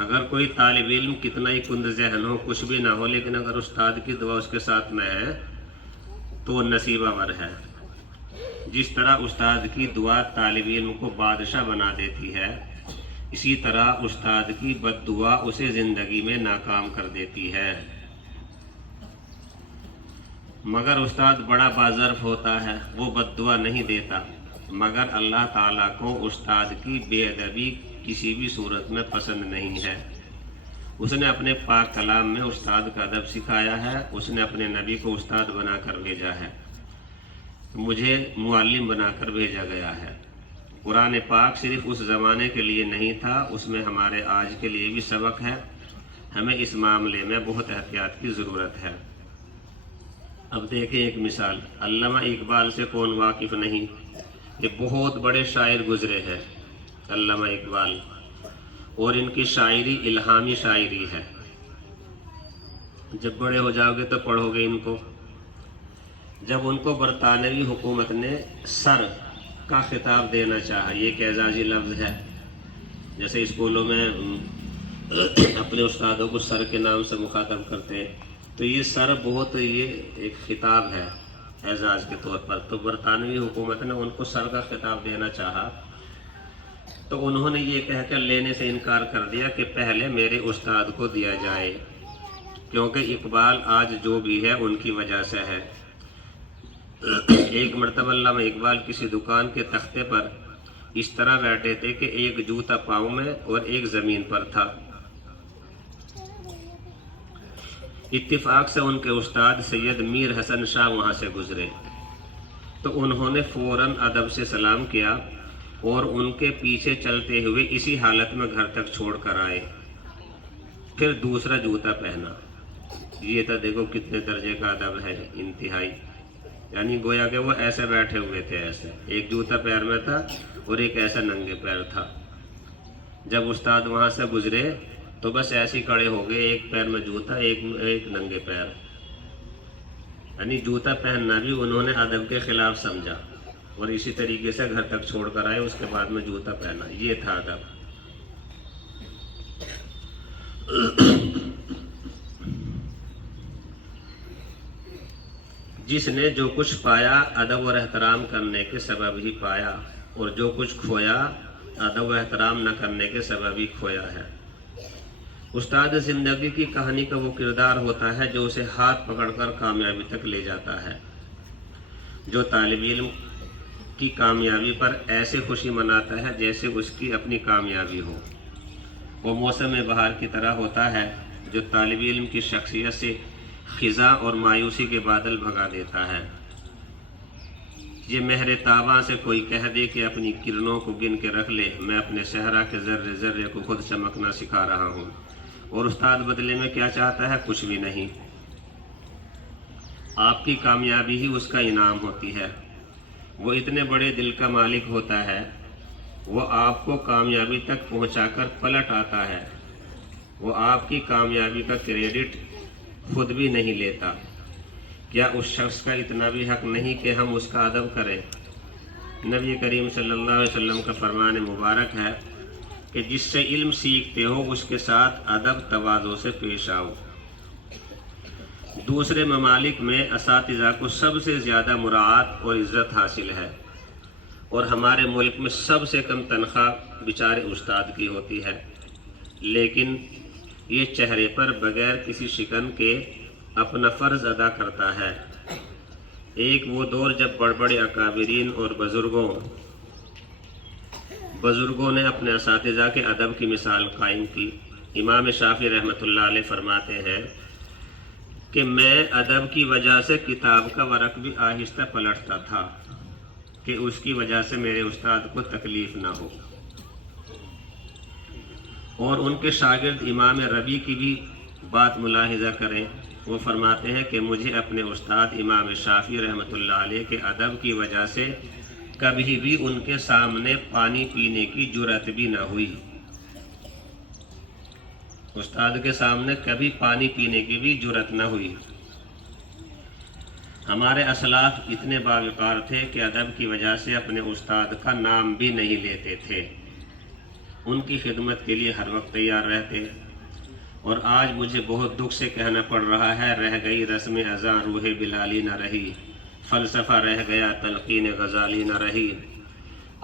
اگر کوئی طالب علم کتنا ہی کند ذہن ہو، کچھ بھی نہ ہو، لیکن اگر استاد کی دعا اس کے ساتھ میں ہے تو وہ نصیب آور ہے۔ جس طرح استاد کی دعا طالب علم کو بادشاہ بنا دیتی ہے، اسی طرح استاد کی بد دعا اسے زندگی میں ناکام کر دیتی ہے۔ مگر استاد بڑا باظرف ہوتا ہے، وہ بد دعا نہیں دیتا، مگر اللہ تعالیٰ کو استاد کی بے ادبی کسی بھی صورت میں پسند نہیں ہے۔ اس نے اپنے پاک کلام میں استاد کا ادب سکھایا ہے، اس نے اپنے نبی کو استاد بنا کر بھیجا ہے، مجھے معلم بنا کر بھیجا گیا ہے۔ قرآن پاک صرف اس زمانے کے لیے نہیں تھا، اس میں ہمارے آج کے لیے بھی سبق ہے۔ ہمیں اس معاملے میں بہت احتیاط کی ضرورت ہے۔ اب دیکھیں ایک مثال، علامہ اقبال سے کون واقف نہیں؟ یہ بہت بڑے شاعر گزرے ہیں علامہ اقبال، اور ان کی شاعری الہامی شاعری ہے۔ جب بڑے ہو جاؤ گے تو پڑھو گے ان کو۔ جب ان کو برطانوی حکومت نے سر کا خطاب دینا چاہا، یہ ایک اعزازی لفظ ہے، جیسے اسکولوں میں اپنے استادوں کو سر کے نام سے مخاطب کرتے ہیں، تو یہ سر بہت یہ ایک خطاب ہے اعزاز کے طور پر۔ تو برطانوی حکومت نے ان کو سر کا خطاب دینا چاہا، تو انہوں نے یہ کہہ کر لینے سے انکار کر دیا کہ پہلے میرے استاد کو دیا جائے، کیونکہ اقبال آج جو بھی ہے ان کی وجہ سے ہے۔ ایک مرتبہ علامہ اقبال کسی دکان کے تختے پر اس طرح بیٹھے تھے کہ ایک جوتا پاؤں میں اور ایک زمین پر تھا۔ اتفاق سے ان کے استاد سید میر حسن شاہ وہاں سے گزرے، تو انہوں نے فوراً ادب سے سلام کیا اور ان کے پیچھے چلتے ہوئے اسی حالت میں گھر تک چھوڑ کر آئے، پھر دوسرا جوتا پہنا۔ یہ تھا، دیکھو کتنے درجے کا ادب ہے، انتہائی۔ یعنی گویا کہ وہ ایسے بیٹھے ہوئے تھے، ایسے ایک جوتا پیر میں تھا اور ایک ایسا ننگے پیر تھا۔ جب استاد وہاں سے گزرے تو بس ایسے ہی کھڑے ہو گئے، ایک پیر میں جوتا، ایک ننگے پیر۔ یعنی جوتا پہننا بھی انہوں نے ادب کے خلاف سمجھا، اور اسی طریقے سے گھر تک چھوڑ کر آئے، اس کے بعد میں جوتا پہنا۔ یہ تھا ادب۔ جس نے جو کچھ پایا ادب اور احترام کرنے کے سبب ہی پایا، اور جو کچھ کھویا ادب و احترام نہ کرنے کے سبب ہی کھویا ہے۔ استاد زندگی کی کہانی کا وہ کردار ہوتا ہے جو اسے ہاتھ پکڑ کر کامیابی تک لے جاتا ہے، جو طالب علم کی کامیابی پر ایسے خوشی مناتا ہے جیسے اس کی اپنی کامیابی ہو۔ وہ موسم بہار کی طرح ہوتا ہے جو طالب علم کی شخصیت سے خزاں اور مایوسی کے بادل بھگا دیتا ہے۔ یہ مہر تاباں سے کوئی کہہ دے کہ اپنی کرنوں کو گن کے رکھ لے، میں اپنے صحرا کے ذرے ذرے کو خود چمکنا سکھا رہا ہوں، اور استاد بدلے میں کیا چاہتا ہے؟ کچھ بھی نہیں۔ آپ کی کامیابی ہی اس کا انعام ہوتی ہے۔ وہ اتنے بڑے دل کا مالک ہوتا ہے، وہ آپ کو کامیابی تک پہنچا کر پلٹ آتا ہے، وہ آپ کی کامیابی کا کریڈٹ خود بھی نہیں لیتا۔ کیا اس شخص کا اتنا بھی حق نہیں کہ ہم اس کا ادب کریں؟ نبی کریم صلی اللہ علیہ وسلم کا فرمان مبارک ہے کہ جس سے علم سیکھتے ہو اس کے ساتھ ادب تواضع سے پیش آؤ۔ دوسرے ممالک میں اساتذہ کو سب سے زیادہ مراعات اور عزت حاصل ہے، اور ہمارے ملک میں سب سے کم تنخواہ بیچارے استاد کی ہوتی ہے، لیکن یہ چہرے پر بغیر کسی شکن کے اپنا فرض ادا کرتا ہے۔ ایک وہ دور جب بڑے بڑے اکابرین اور بزرگوں نے اپنے اساتذہ کے ادب کی مثال قائم کی۔ امام شافعی رحمۃ اللہ علیہ فرماتے ہیں کہ میں ادب کی وجہ سے کتاب کا ورق بھی آہستہ پلٹتا تھا کہ اس کی وجہ سے میرے استاد کو تکلیف نہ ہو۔ اور ان کے شاگرد امام ربیع کی بھی بات ملاحظہ کریں، وہ فرماتے ہیں کہ مجھے اپنے استاد امام شافعی رحمۃ اللہ علیہ کے ادب کی وجہ سے کبھی بھی ان کے سامنے پانی پینے کی جرأت بھی نہ ہوئی۔ استاد کے سامنے کبھی پانی پینے کی بھی جرأت نہ ہوئی۔ ہمارے اسلاف اتنے باوقار تھے کہ ادب کی وجہ سے اپنے استاد کا نام بھی نہیں لیتے تھے۔ ان کی خدمت کے لیے ہر وقت تیار رہتے، اور آج مجھے بہت دکھ سے کہنا پڑ رہا ہے، رہ گئی رسم اذاں روح بلالی نہ رہی، فلسفہ رہ گیا تلقین غزالی نہ رہی۔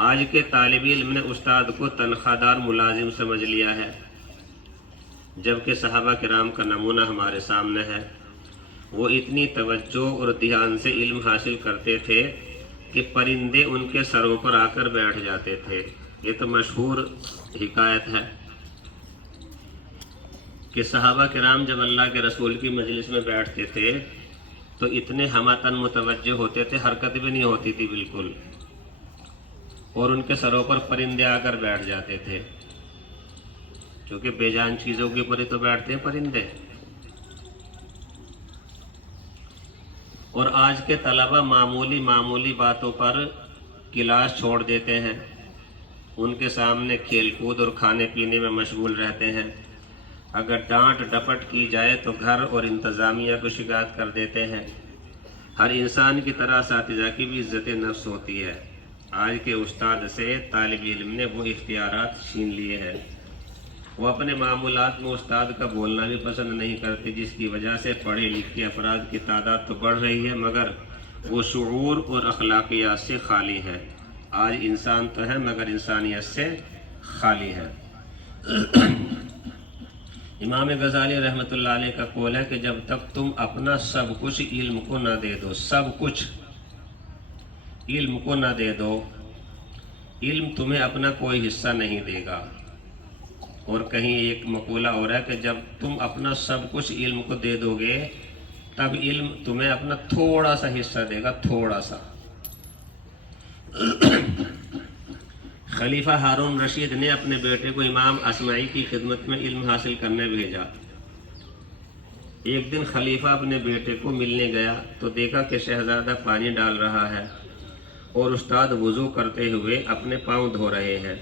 آج کے طالب علم نے استاد کو تنخواہ دار ملازم سمجھ لیا ہے، جبکہ صحابہ کرام کا نمونہ ہمارے سامنے ہے۔ وہ اتنی توجہ اور دھیان سے علم حاصل کرتے تھے کہ پرندے ان کے سروں پر آ کر بیٹھ جاتے تھے۔ یہ تو مشہور حکایت ہے کہ صحابہ کرام جب اللہ کے رسول کی مجلس میں بیٹھتے تھے تو اتنے ہمہ متوجہ ہوتے تھے، حرکت بھی نہیں ہوتی تھی بالکل، اور ان کے سروں پر پرندے آ کر بیٹھ جاتے تھے، کیونکہ بے جان چیزوں کے اوپر ہی تو بیٹھتے ہیں پرندے۔ اور آج کے طلبہ معمولی باتوں پر کلاس چھوڑ دیتے ہیں، ان کے سامنے کھیل کود اور کھانے پینے میں مشغول رہتے ہیں۔ اگر ڈانٹ ڈپٹ کی جائے تو گھر اور انتظامیہ کو شکایت کر دیتے ہیں۔ ہر انسان کی طرح اساتذہ کی بھی عزت نفس ہوتی ہے۔ آج کے استاد سے طالب علم نے وہ اختیارات چھین لیے ہیں۔ وہ اپنے معمولات میں استاد کا بولنا بھی پسند نہیں کرتے، جس کی وجہ سے پڑھے لکھے افراد کی تعداد تو بڑھ رہی ہے، مگر وہ شعور اور اخلاقیات سے خالی ہے۔ آج انسان تو ہے مگر انسانیت سے خالی ہے۔ امام غزالی رحمۃ اللہ علیہ کا قول ہے کہ جب تک تم اپنا سب کچھ علم کو نہ دے دو، سب کچھ علم کو نہ دے دو، علم تمہیں اپنا کوئی حصہ نہیں دے گا۔ اور کہیں ایک مقولہ اور ہے کہ جب تم اپنا سب کچھ علم کو دے دو گے تب علم تمہیں اپنا تھوڑا سا حصہ دے گا، تھوڑا سا۔ خلیفہ ہارون رشید نے اپنے بیٹے کو امام اصمعی کی خدمت میں علم حاصل کرنے بھیجا۔ ایک دن خلیفہ اپنے بیٹے کو ملنے گیا تو دیکھا کہ شہزادہ پانی ڈال رہا ہے اور استاد وضو کرتے ہوئے اپنے پاؤں دھو رہے ہیں۔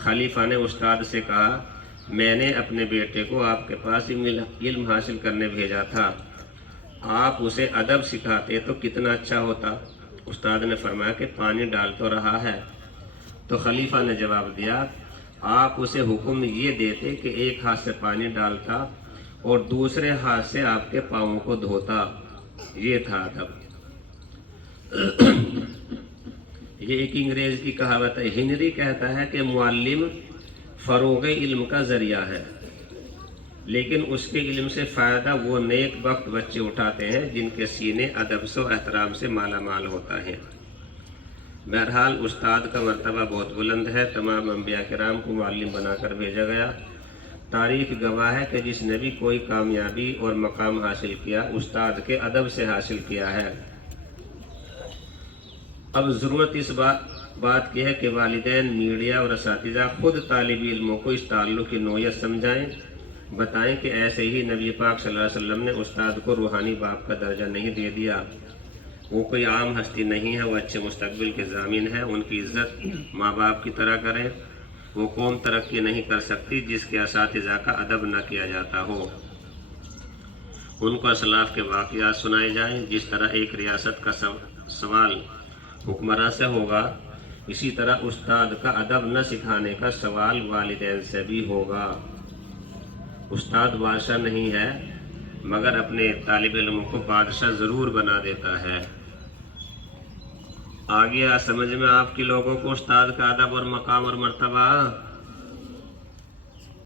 خلیفہ نے استاد سے کہا، میں نے اپنے بیٹے کو آپ کے پاس علم حاصل کرنے بھیجا تھا، آپ اسے ادب سکھاتے تو کتنا اچھا ہوتا۔ استاد نے فرمایا کہ پانی ڈال تو رہا ہے۔ تو خلیفہ نے جواب دیا، آپ اسے حکم یہ دیتے کہ ایک ہاتھ سے پانی ڈالتا اور دوسرے ہاتھ سے آپ کے پاؤں کو دھوتا، یہ تھا ادب۔ یہ ایک انگریز کی کہاوت ہے، ہنری کہتا ہے کہ معلم فروغ علم کا ذریعہ ہے، لیکن اس کے علم سے فائدہ وہ نیک بخت بچے اٹھاتے ہیں جن کے سینے ادب و احترام سے مالا مال ہوتا ہے۔ بہرحال استاد کا مرتبہ بہت بلند ہے، تمام انبیاء کرام کو معلم بنا کر بھیجا گیا۔ تاریخ گواہ ہے کہ جس نے بھی کوئی کامیابی اور مقام حاصل کیا استاد کے ادب سے حاصل کیا ہے۔ اب ضرورت اس بات کی ہے کہ والدین، میڈیا اور اساتذہ خود طالب علموں کو اس تعلق کی نوعیت سمجھائیں، بتائیں کہ ایسے ہی نبی پاک صلی اللہ علیہ وسلم نے استاد کو روحانی باپ کا درجہ نہیں دے دیا۔ وہ کوئی عام ہستی نہیں ہے، وہ اچھے مستقبل کے ضامن ہیں، ان کی عزت ماں باپ کی طرح کریں۔ وہ قوم ترقی نہیں کر سکتی جس کے اساتذہ کا ادب نہ کیا جاتا ہو۔ ان کو اسلاف کے واقعات سنائے جائیں۔ جس طرح ایک ریاست کا سوال حکمراں سے ہوگا، اسی طرح استاد کا ادب نہ سکھانے کا سوال والدین سے بھی ہوگا۔ استاد بادشاہ نہیں ہے مگر اپنے طالب علموں کو بادشاہ ضرور بنا دیتا ہے۔ آ گیا سمجھ میں آپ کے لوگوں کو استاد کا ادب اور مقام اور مرتبہ؟